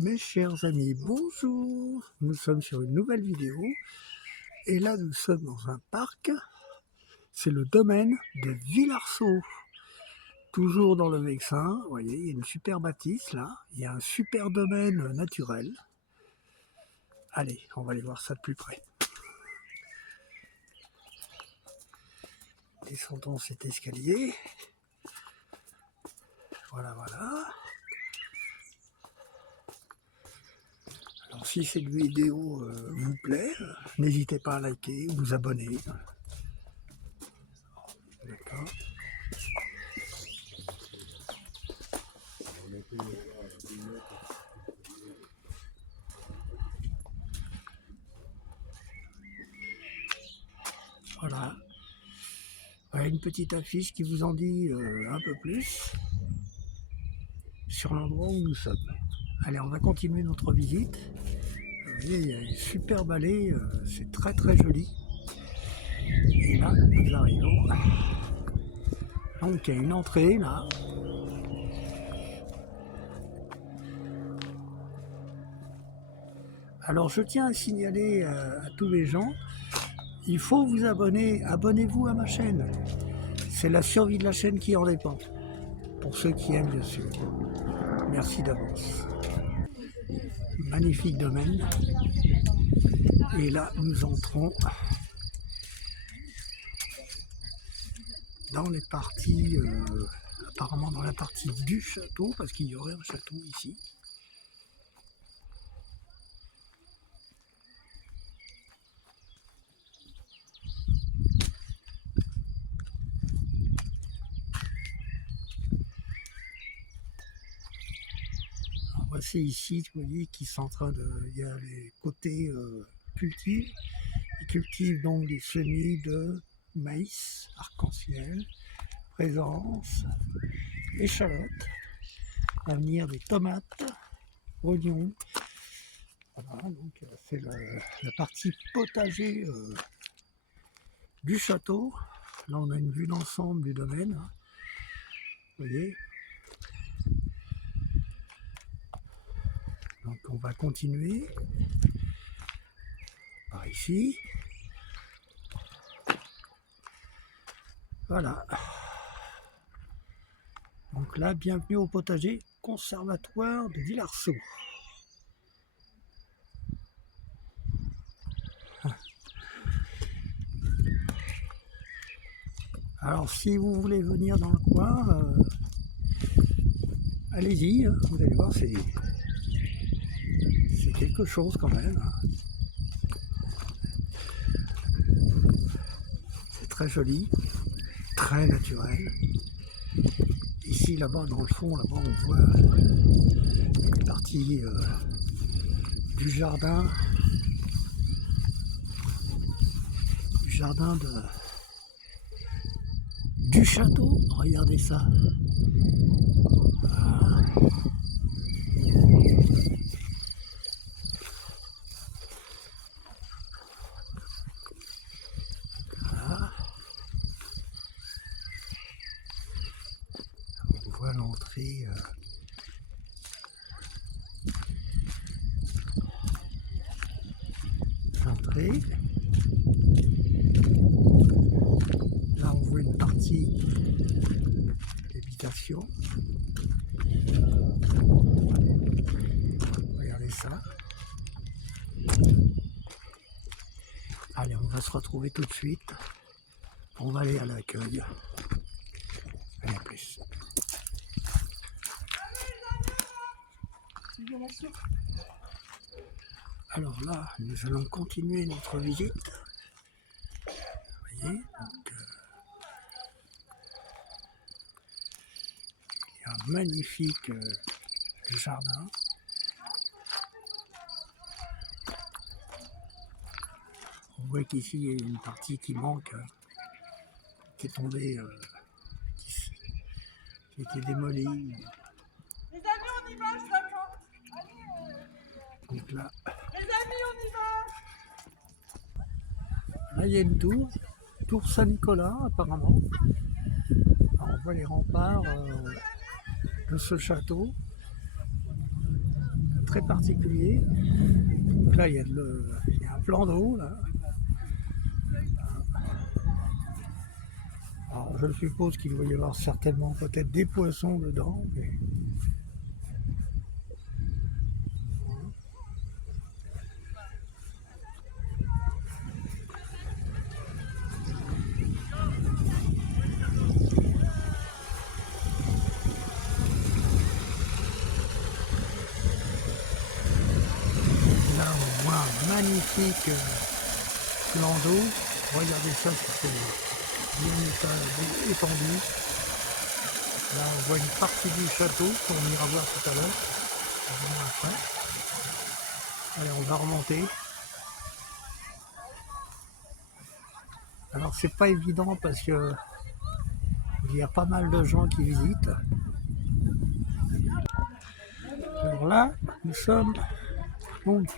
Mes chers amis, bonjour. Nous sommes sur une nouvelle vidéo et là nous sommes dans un parc. C'est le domaine de Villarceau, toujours dans le Vexin. Vous voyez, il y a une super bâtisse là, il y a un super domaine naturel. Allez, on va aller voir ça de plus près. Descendons cet escalier. Voilà. Alors si cette vidéo vous plaît, n'hésitez pas à liker ou vous abonner. D'accord. Voilà. Voilà une petite affiche qui vous en dit un peu plus sur l'endroit où nous sommes. Allez, on va continuer notre visite. Vous voyez, il y a une superbe allée, c'est très joli. Et là, nous arrivons. Donc, il y a une entrée là. Alors, je tiens à signaler à tous les gens, il faut vous abonner. Abonnez-vous à ma chaîne. C'est la survie de la chaîne qui en dépend. Pour ceux qui aiment, bien sûr. Merci d'avance. Magnifique domaine. Et là, nous entrons dans les parties, apparemment dans la partie du château, parce qu'il y aurait un château ici. Alors voici ici, vous voyez, qui sont en train de, il y a les côtés cultivent. Ils cultivent donc des semis de maïs, arc-en-ciel, présence, échalotes, à venir des tomates, oignons. Voilà, donc c'est la partie potager du château. Là, on a une vue d'ensemble du domaine. Vous voyez. Donc, on va continuer par ici. Voilà. Donc là, bienvenue au potager conservatoire de Villarceau. Alors, si vous voulez venir dans le coin, allez-y, hein, vous allez voir, c'est quelque chose quand même. Hein. C'est très joli, très naturel. Ici, là-bas, dans le fond, là-bas, on voit une partie du jardin du château. Regardez ça. Voilà. On voit l'entrée. L'entrée. Là, on voit une partie d'habitation. Regardez ça. Allez, on va se retrouver tout de suite. On va aller à l'accueil. Allez, à plus. Alors là, nous allons continuer notre visite. Vous voyez, donc, il y a un magnifique jardin. On voit qu'ici, il y a une partie qui manque, qui est tombée, qui a été démolie. Les amis, on y va, je raconte. Donc là, Les amis, on y va. là, il y a une tour Saint-Nicolas, apparemment. Alors, on voit les remparts de ce château. très particulier. Donc là, il y a un plan d'eau, là. Alors, je suppose qu'il doit y avoir certainement peut-être des poissons dedans, mais là, on voit un magnifique plan d'eau. Regardez ça, c'est bien étendu. Là, on voit une partie du château qu'on ira voir tout à l'heure. Après. Allez, on va remonter. Alors, c'est pas évident parce que il y a pas mal de gens qui visitent. Alors là, nous sommes donc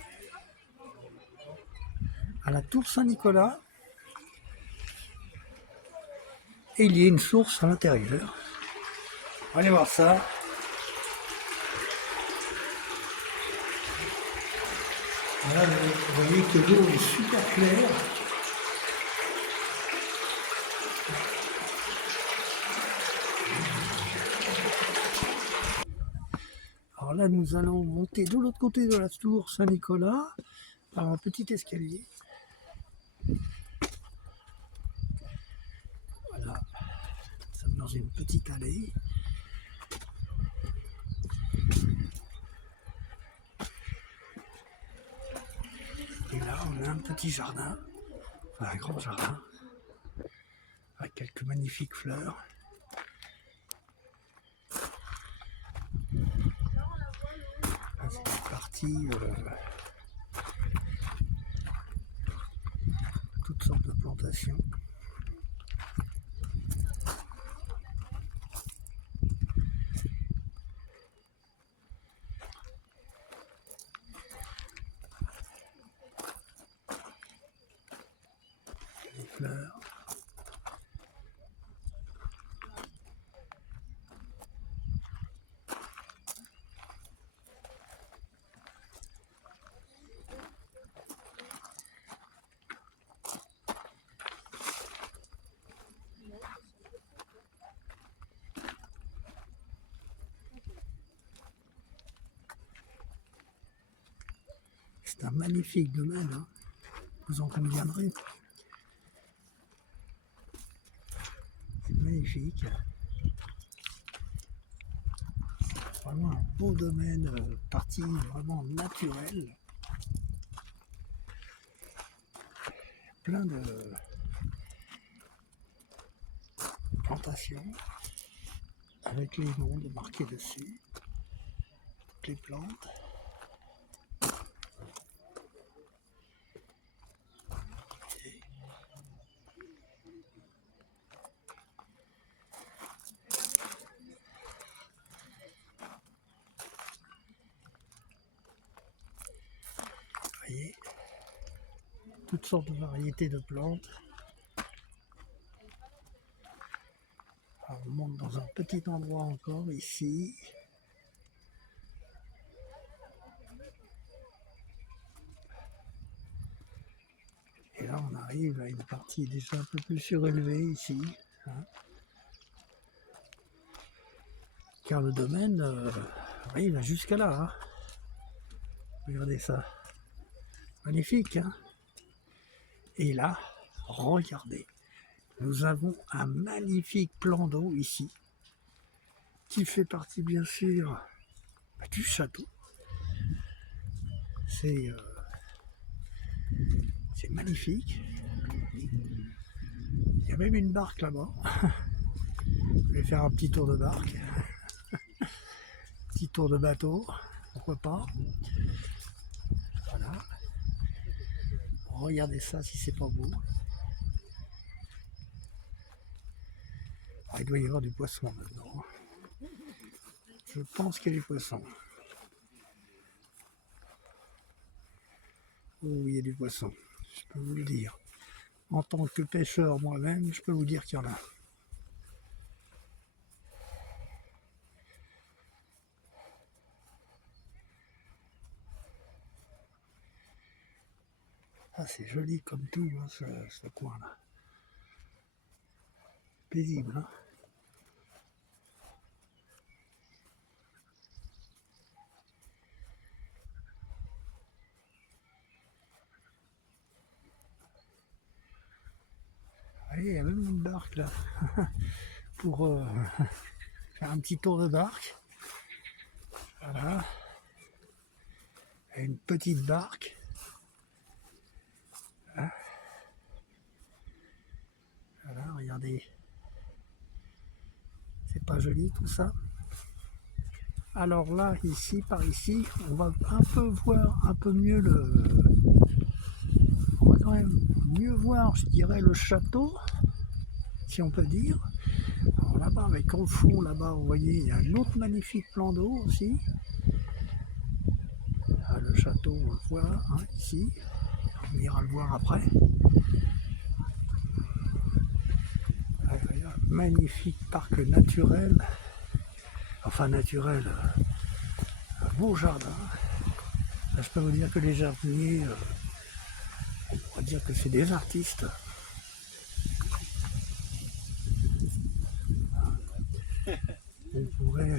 à la tour Saint-Nicolas et il y a une source à l'intérieur. Allez voir ça. Voilà, vous voyez que l'eau est super claire. Alors là, nous allons monter de l'autre côté de la tour Saint-Nicolas par un petit escalier. Voilà, nous sommes dans une petite allée. Et là, on a un petit jardin, enfin un grand jardin, avec quelques magnifiques fleurs. Là, c'est une partie, toutes sortes de plantations. Les fleurs. C'est un magnifique domaine, hein. Vous en conviendrez. C'est magnifique. Vraiment un beau domaine, partie vraiment naturelle. Plein de plantations avec les noms marqués dessus. Toutes les plantes. Vous voyez, toutes sortes de variétés de plantes. Alors, on monte dans un petit endroit encore ici. Et là, on arrive à une partie déjà un peu plus surélevée ici, hein. Car le domaine, oui, il va jusqu'à là, hein. Regardez ça. Magnifique, hein. Et là, regardez, nous avons un magnifique plan d'eau ici, qui fait partie bien sûr du château. C'est magnifique. Il y a même une barque là-bas. Je vais faire un petit tour de barque. Petit tour de bateau, pourquoi pas. Voilà. Regardez ça si c'est pas beau. Ah, il doit y avoir du poisson maintenant. Je pense qu'il y a du poisson. Oh, il y a du poisson, je peux vous le dire. En tant que pêcheur moi-même, je peux vous dire qu'il y en a. Ah, c'est joli comme tout, hein, ce coin-là. Paisible, hein. Allez, il y a même une barque là, pour faire un petit tour de barque. Voilà. Et une petite barque. Voilà, regardez. C'est pas joli tout ça. Alors là, ici, par ici, on va un peu voir un peu mieux on va quand même mieux voir, je dirais, le château, si on peut dire. Alors là-bas, avec au fond, là-bas, vous voyez, il y a un autre magnifique plan d'eau aussi. Ah, le château, on le voit, hein, ici. On ira le voir après. Ah, il y a un magnifique parc naturel. Enfin, naturel. Un beau jardin. Là, je peux vous dire que les jardiniers, on pourrait dire que c'est des artistes. On pourrait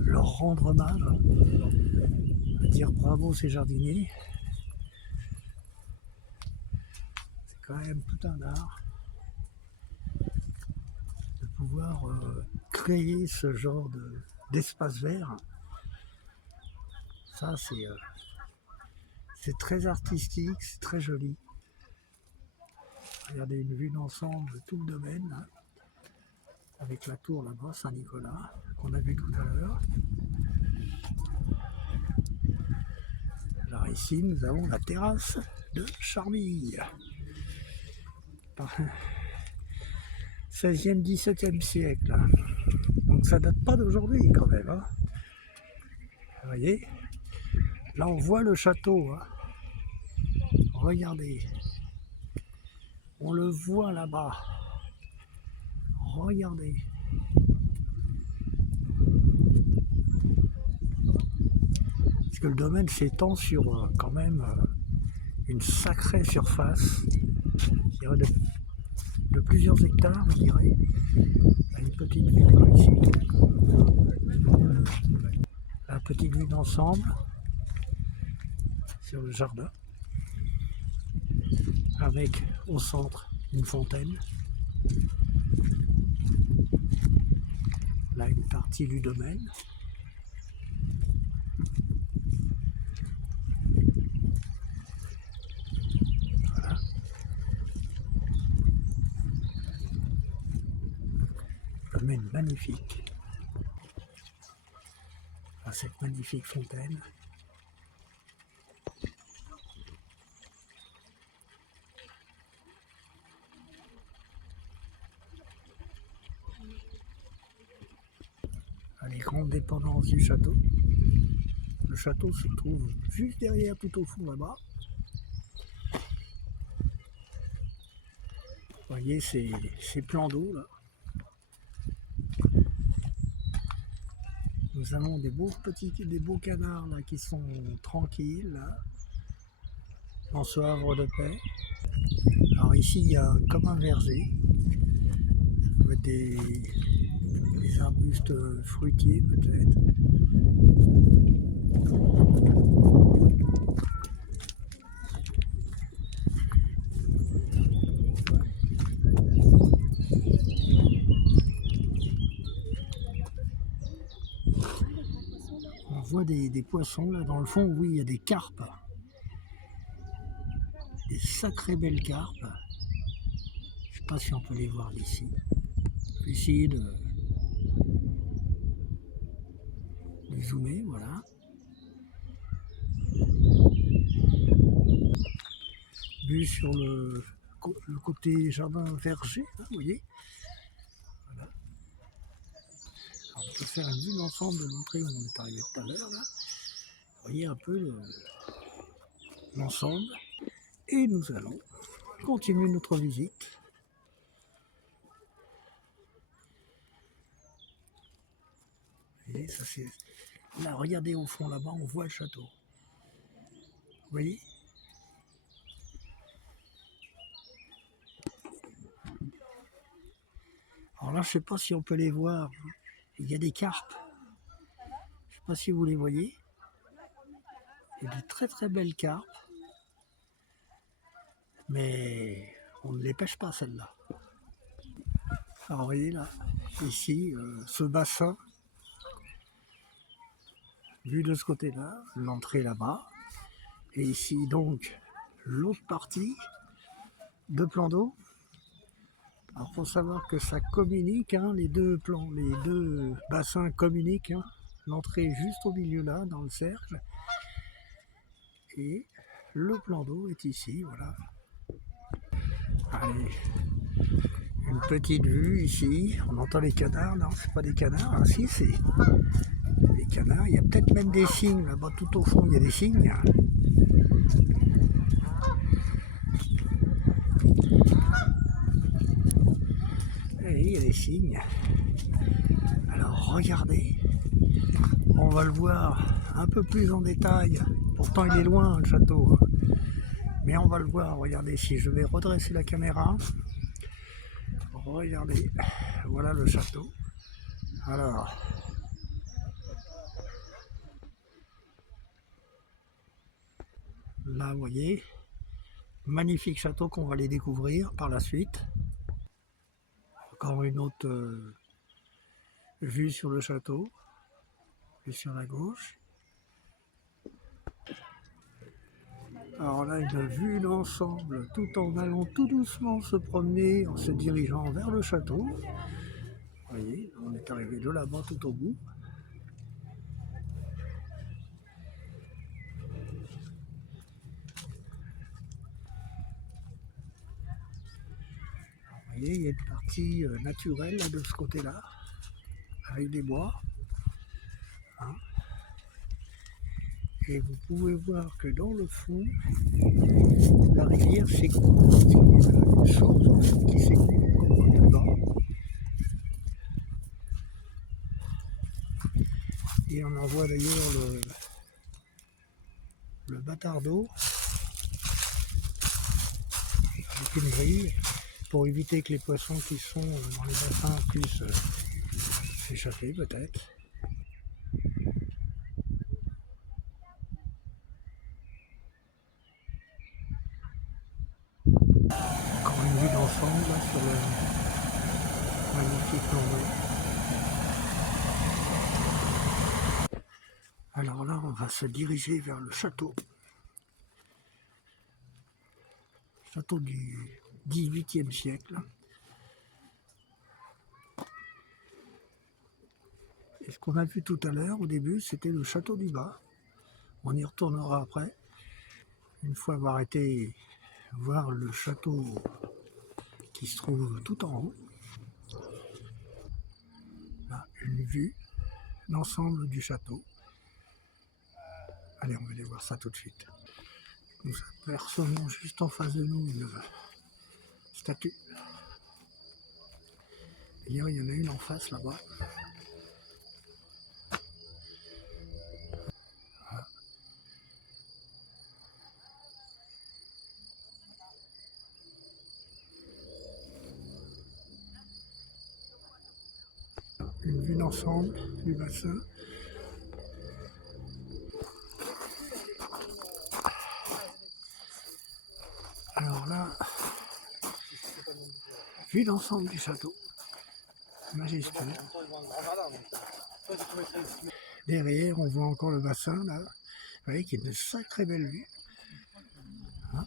leur rendre hommage, dire bravo ces jardiniers. C'est quand même tout un art de pouvoir créer ce genre d'espace vert. Ça, c'est très artistique, c'est très joli. Regardez une vue d'ensemble de tout le domaine, hein, avec la tour là-bas, Saint-Nicolas, qu'on a vu tout à l'heure. Alors ici, nous avons la terrasse de Charmilles. 16e, 17e siècle. Donc ça date pas d'aujourd'hui quand même. Hein. Vous voyez, là on voit le château. Hein. Regardez. On le voit là-bas. Regardez. Parce que le domaine s'étend sur quand même une sacrée surface. Je dirais de plusieurs hectares, je dirais. Une petite vue par ici. La petite vue d'ensemble sur le jardin. Avec au centre une fontaine. Là, une partie du domaine. Voilà. Domaine magnifique. À cette magnifique fontaine. Les grandes dépendances du château. Le château se trouve juste derrière, tout au fond là-bas. Vous voyez ces plans d'eau là. Nous avons des beaux canards là qui sont tranquilles là, dans ce havre de paix. Alors ici il y a comme un verger, ça doit être des arbustes fruitiers peut-être. On voit des poissons là dans le fond, oui il y a des carpes. Des sacrées belles carpes. Je ne sais pas si on peut les voir d'ici. Je vais essayer de zoomer, voilà. Vue sur le côté jardin verger, hein, vous voyez. Voilà. Alors, on peut faire une vue d'ensemble de l'entrée où on est arrivé tout à l'heure. Vous voyez un peu l'ensemble. Et nous allons continuer notre visite. Vous voyez, ça c'est. Là, regardez au fond là-bas, on voit le château. Vous voyez? Alors là, je ne sais pas si on peut les voir. Il y a des carpes. Je ne sais pas si vous les voyez. Il y a de très très belles carpes. Mais on ne les pêche pas celles-là. Alors vous voyez là, ici, ce bassin, vu de ce côté-là, l'entrée là-bas. Et ici donc, l'autre partie de plan d'eau. Alors il faut savoir que ça communique, hein, les deux bassins communiquent. Hein. L'entrée est juste au milieu là, dans le cercle. Et le plan d'eau est ici, voilà. Allez, une petite vue ici. On entend les canards, non, c'est pas des canards, ah, si c'est des canards. Il y a peut-être même des cygnes là-bas, tout au fond, il y a des cygnes. Et il y a des cygnes. Alors regardez, on va le voir un peu plus en détail. Pourtant il est loin le château, mais on va le voir. Regardez, si je vais redresser la caméra, regardez, voilà le château. Alors, là vous voyez, magnifique château qu'on va aller découvrir par la suite. Encore une autre vue sur le château, et sur la gauche. Alors là, une vue d'ensemble, tout en allant tout doucement se promener, en se dirigeant vers le château. Vous voyez, on est arrivé de là-bas tout au bout. Alors, vous voyez, il y a une partie naturelle là, de ce côté-là, avec des bois. Hein. Et vous pouvez voir que dans le fond, la rivière s'écoule. Il y a une chose en fait, qui s'écoule encore plus bas. Et on en voit d'ailleurs le bâtard d'eau avec une grille pour éviter que les poissons qui sont dans les bassins puissent s'échapper peut-être. Encore une vue d'ensemble là, sur le magnifique Normandie. Alors là, on va se diriger vers le château. Château du XVIIIe siècle. Et ce qu'on a vu tout à l'heure, au début, c'était le château du Bas. On y retournera après, une fois avoir été voir le château qui se trouve tout en haut. Là, une vue d'ensemble du château. Allez, on va aller voir ça tout de suite. Nous apercevons juste en face de nous une statue. D'ailleurs, il y en a une en face là-bas. Voilà. Une vue d'ensemble du bassin. Alors là, vue d'ensemble du château. Majestueux. Derrière, on voit encore le bassin là. Vous voyez qu'il y a une sacrée belle vue. Hein,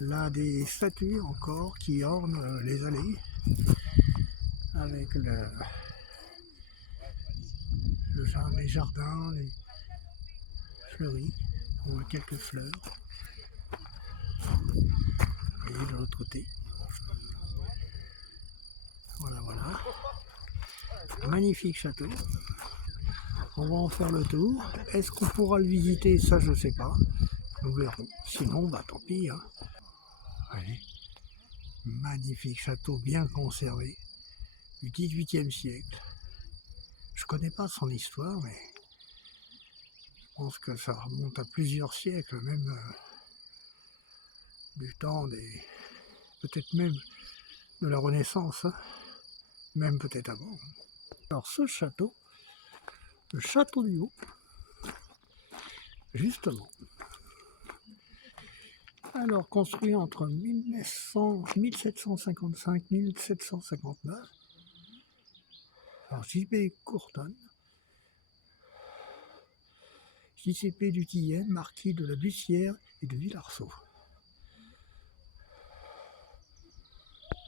là, des statues encore qui ornent les allées avec les jardins, les fleuris. On voit quelques fleurs. Et de l'autre côté. Voilà, voilà. Magnifique château. On va en faire le tour. Est-ce qu'on pourra le visiter? Ça, je ne sais pas. Nous verrons. Sinon, bah tant pis. Hein. Allez. Magnifique château bien conservé du XVIIIe siècle. Je ne connais pas son histoire, mais je pense que ça remonte à plusieurs siècles, même du temps des... peut-être même de la Renaissance. Hein. même peut-être avant. Alors ce château, le château du Haut, justement, alors construit entre 1755-1759, par J.P. Courton, J.C.P. du Tillet, marquis de la Bussière et de Villarceau.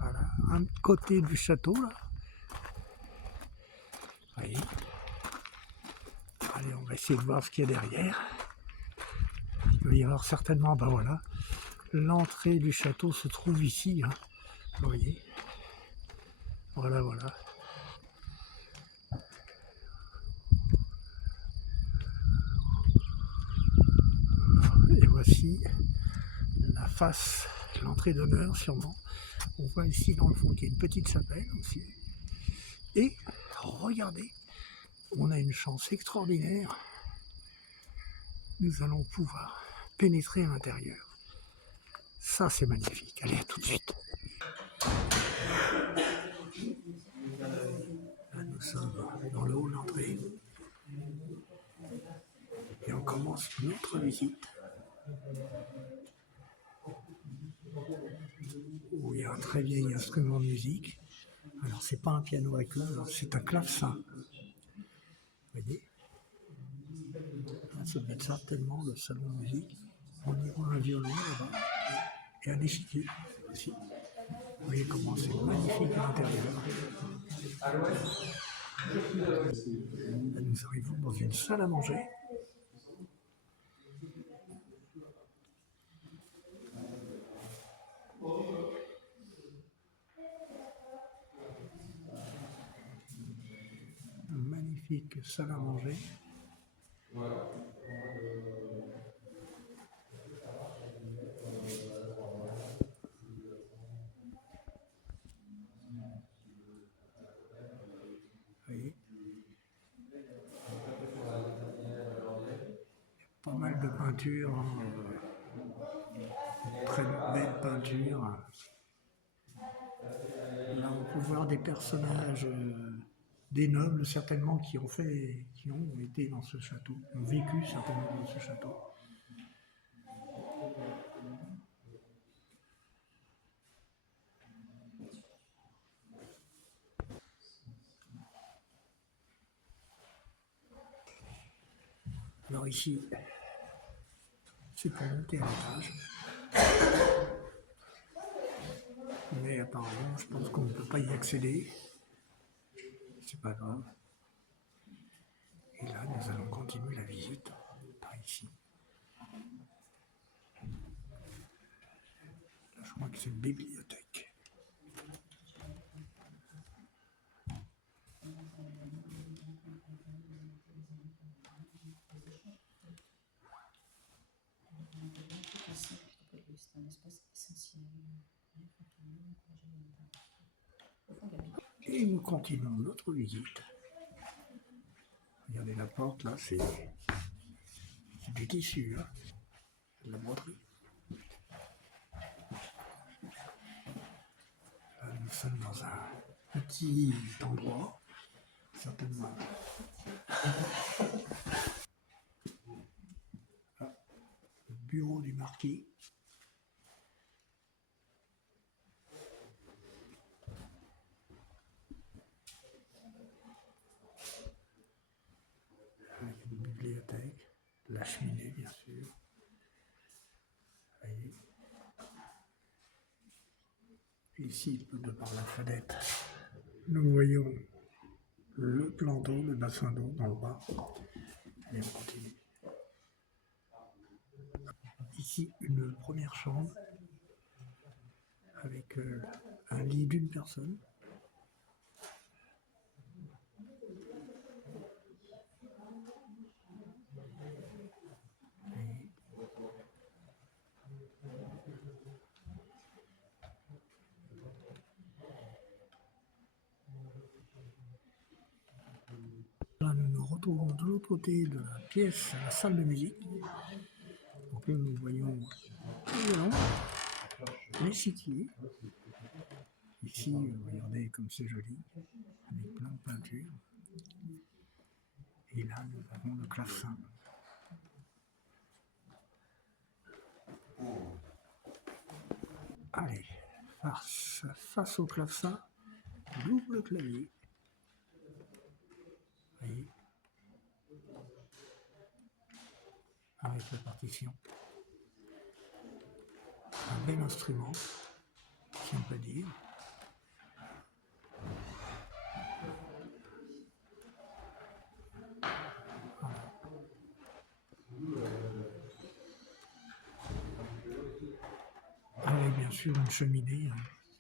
Voilà, un côté du château là. Vous voyez. Allez, on va essayer de voir ce qu'il y a derrière. Il doit y avoir certainement, ben voilà, l'entrée du château se trouve ici, hein. Vous voyez. Voilà, voilà. Et voici la face, l'entrée d'honneur sûrement. On voit ici dans le fond qu'il y a une petite chapelle aussi. Et regardez, on a une chance extraordinaire. Nous allons pouvoir pénétrer à l'intérieur. Ça c'est magnifique. Allez, à tout de suite. Là nous sommes dans le hall d'entrée. Et on commence une autre visite. Où il y a un très vieil instrument de musique. Alors c'est pas un piano à queue, c'est un clavecin. Vous voyez, ça doit être certainement le salon de musique. On y voit un violon là-bas et un échiquier aussi. Vous voyez comment c'est magnifique à l'intérieur. Là, nous arrivons dans une salle à manger. Une magnifique salle à manger. Voyez. Pas mal de peintures, hein, très belle peinture. Là, on peut voir des personnages, des nobles certainement qui ont été dans ce château, ont vécu certainement dans ce château. Alors ici, c'est pour monter à l'étage. Mais apparemment, je pense qu'on ne peut pas y accéder. C'est pas grave. Et là, nous allons continuer la visite par ici. Là, je crois que c'est une bibliothèque. Et nous continuons notre visite. Regardez la porte là, c'est du tissu, hein, de la broderie. Là, nous sommes dans un petit endroit, certainement. Là, le bureau du marquis. Une bibliothèque, la cheminée bien sûr. Voyez. Ici, de par la fenêtre, nous voyons le plan d'eau, le bassin d'eau dans le bas. Allez, on continue. Ici, une première chambre avec un lit d'une personne. Là, nous nous retrouvons de l'autre côté de la pièce, la salle de musique. Donc là, nous voyons le violon, l'échiquier. Ici, regardez comme c'est joli. plein de peintures. Et là, nous avons le clavecin. Allez, face au clavecin, double clavier. Vous voyez, avec la partition. Un bel instrument, si on peut dire. Avec bien sûr une cheminée.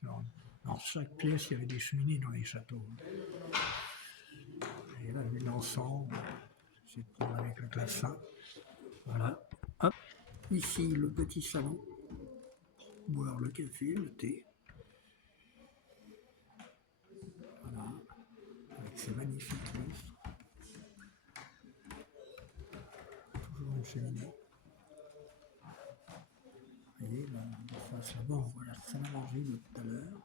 Dans chaque pièce, il y avait des cheminées dans les châteaux. Et là, l'encens, c'est de prendre avec le clavecin. Voilà. Hop. Ici, le petit salon. Boire le café, le thé. Voilà. Avec ces magnifiques lustres. Toujours une cheminée. Vous voyez, là, en face, là-bas, on voit la salle à manger de tout à l'heure.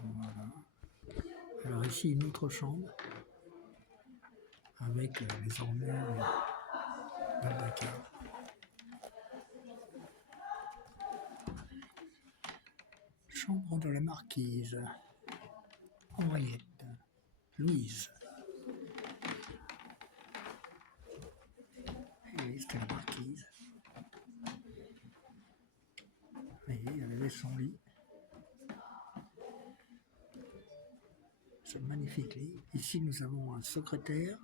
Voilà. Alors ici, une autre chambre avec les ornements d'Aldacar. Chambre de la marquise, Henriette, Louise. Et c'était la marquise. Vous voyez, elle avait son lit. Ce magnifique lit. Ici, nous avons un secrétaire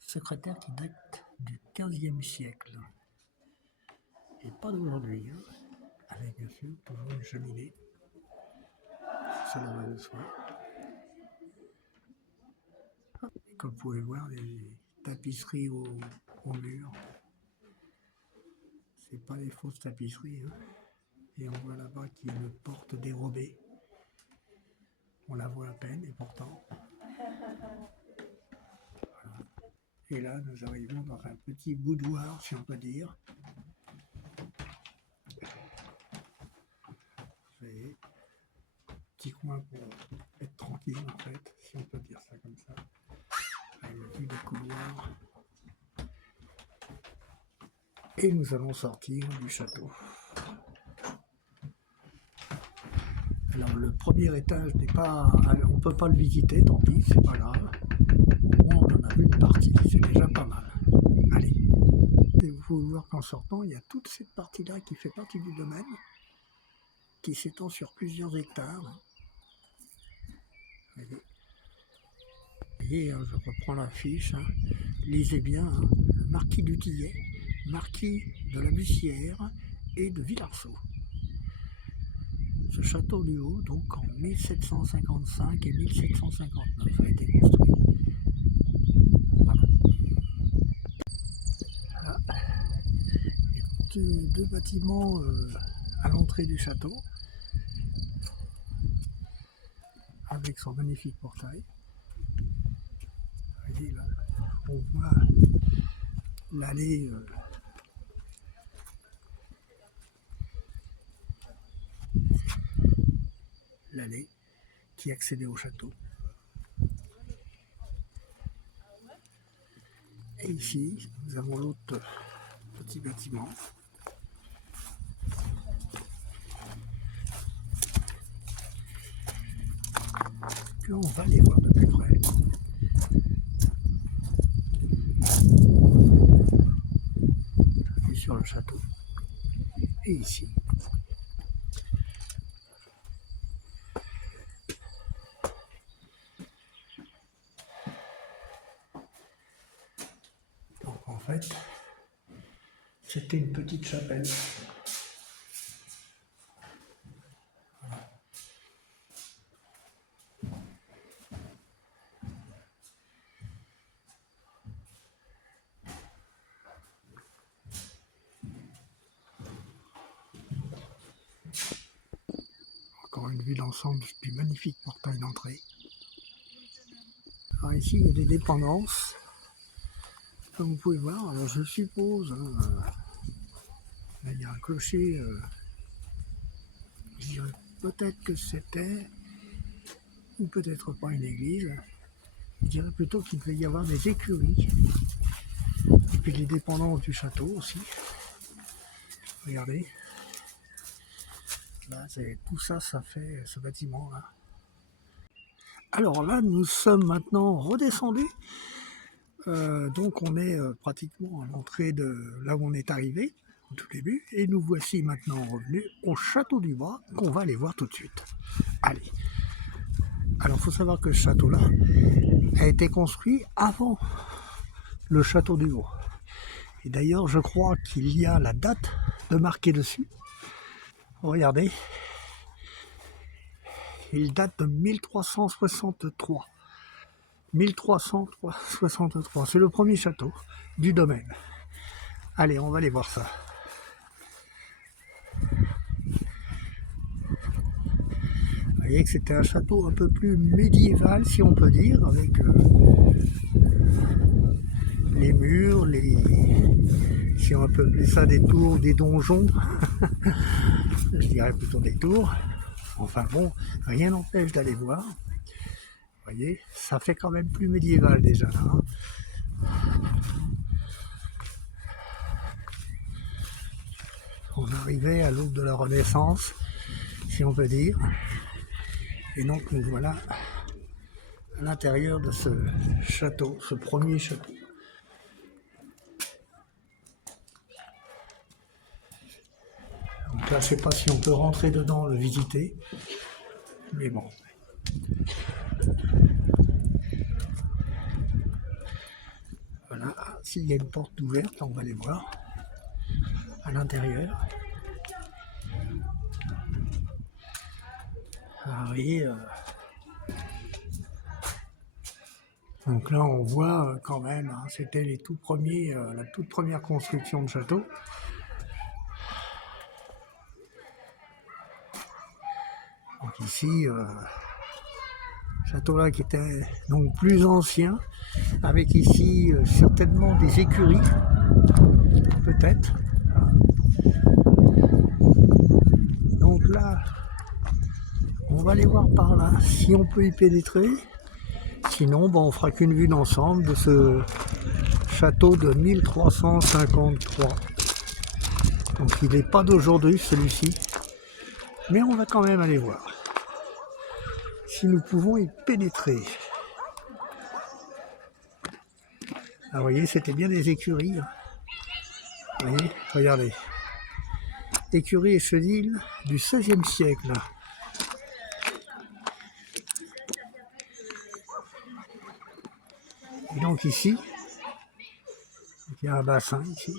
qui date du XVe siècle. Et pas d'aujourd'hui, hein. Avec bien sûr toujours une cheminée. C'est la main de soie. Et comme vous pouvez voir, les tapisseries au mur. C'est pas des fausses tapisseries, hein. Et on voit là-bas qu'il y a une porte dérobée. On la voit à peine et pourtant. Voilà. Et là, nous arrivons dans un petit boudoir, si on peut dire. Vous voyez, petit coin pour être tranquille en fait, si on peut dire ça comme ça. Avec la vue des couloirs. Et nous allons sortir du château. Alors le premier étage n'est pas, on peut pas le visiter, tant pis, c'est pas grave. Au moins on en a vu une partie, c'est déjà pas mal. Allez, et vous pouvez voir qu'en sortant, il y a toute cette partie-là qui fait partie du domaine, qui s'étend sur plusieurs hectares. Vous voyez, je reprends la fiche, hein. Lisez bien, hein. Le marquis du Tillet, marquis de la Bussière et de Villarceau. Ce château du Haut, donc en 1755 et 1759, a été construit. Voilà. Là, deux bâtiments à l'entrée du château, avec son magnifique portail. Vous voyez là, on voit l'allée qui accédait au château. Et ici, nous avons l'autre petit bâtiment. Que on va aller voir de plus près. Et sur le château. Et ici. Donc en fait, c'était une petite chapelle. Encore une vue d'ensemble du magnifique portail d'entrée. Alors ici, il y a des dépendances Comme vous pouvez voir, alors je suppose, hein, là, il y a un clocher, je dirais peut-être que c'était, ou peut-être pas une église, je dirais plutôt qu'il devait y avoir des écuries, et puis les dépendances du château aussi. Regardez, là, tout ça, ça fait ce bâtiment là. Alors là, nous sommes maintenant redescendus, donc on est pratiquement à l'entrée de là où on est arrivé au tout début, et nous voici maintenant revenus au château du Bras, qu'on va aller voir tout de suite. Allez. Alors il faut savoir que ce château-là a été construit avant le château du Bras. Et d'ailleurs, je crois qu'il y a la date de marquée dessus. Regardez. Il date de 1363. 1363. C'est le premier château du domaine. Allez, on va aller voir ça. Vous voyez que c'était un château un peu plus médiéval, si on peut dire, avec les murs, si on peut appeler ça des tours, des donjons. Je dirais plutôt des tours. Enfin bon, rien n'empêche d'aller voir. Vous voyez, ça fait quand même plus médiéval déjà là. Hein. On arrivait à l'aube de la Renaissance, si on peut dire. Et donc nous voilà à l'intérieur de ce château, ce premier château. Donc là, je ne sais pas si on peut rentrer dedans, le visiter, mais bon. Voilà, s'il y a une porte ouverte, on va aller voir à l'intérieur. Ah oui. Donc là, on voit quand même, hein, c'était les tout premiers, la toute première construction de château. Donc ici, château là qui était donc plus ancien, avec ici certainement des écuries, peut-être. Donc là, on va aller voir par là si on peut y pénétrer. Sinon, bon, on fera qu'une vue d'ensemble de ce château de 1353. Donc il n'est pas d'aujourd'hui celui-ci, mais on va quand même aller voir si nous pouvons y pénétrer. Ah, vous voyez, c'était bien des écuries. Vous voyez, regardez. Écuries et chenilles du XVIe siècle. Et donc ici, il y a un bassin ici.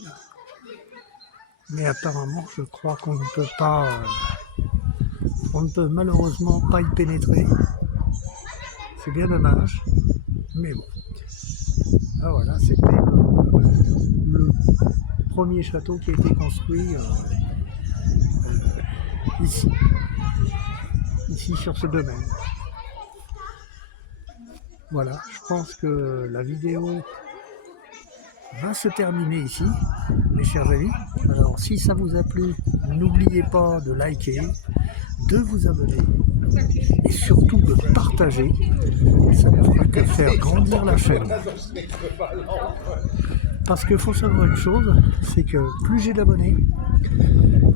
Mais apparemment, je crois qu'on ne peut pas... on ne peut malheureusement pas y pénétrer. C'est bien dommage. Mais bon. Ah voilà, c'était le premier château qui a été construit ici sur ce domaine. Voilà, je pense que la vidéo va se terminer ici, mes chers amis. Alors si ça vous a plu, n'oubliez pas de liker, de vous abonner et surtout de partager. Ça ne fera que faire grandir la chaîne. Parce qu'il faut savoir une chose, c'est que plus j'ai d'abonnés,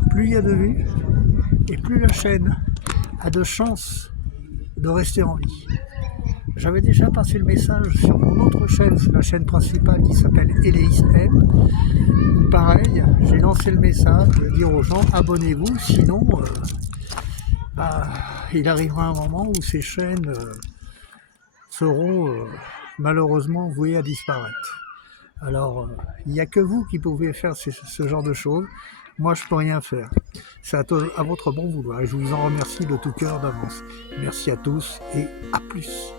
plus il y a de vues et plus la chaîne a de chances de rester en vie. J'avais déjà passé le message sur mon autre chaîne, c'est la chaîne principale qui s'appelle Eleis M. Pareil, j'ai lancé le message de dire aux gens abonnez-vous, sinon il arrivera un moment où ces chaînes seront malheureusement vouées à disparaître. Alors, il n'y a que vous qui pouvez faire ce genre de choses. Moi, je ne peux rien faire. C'est à votre bon vouloir et je vous en remercie de tout cœur d'avance. Merci à tous et à plus.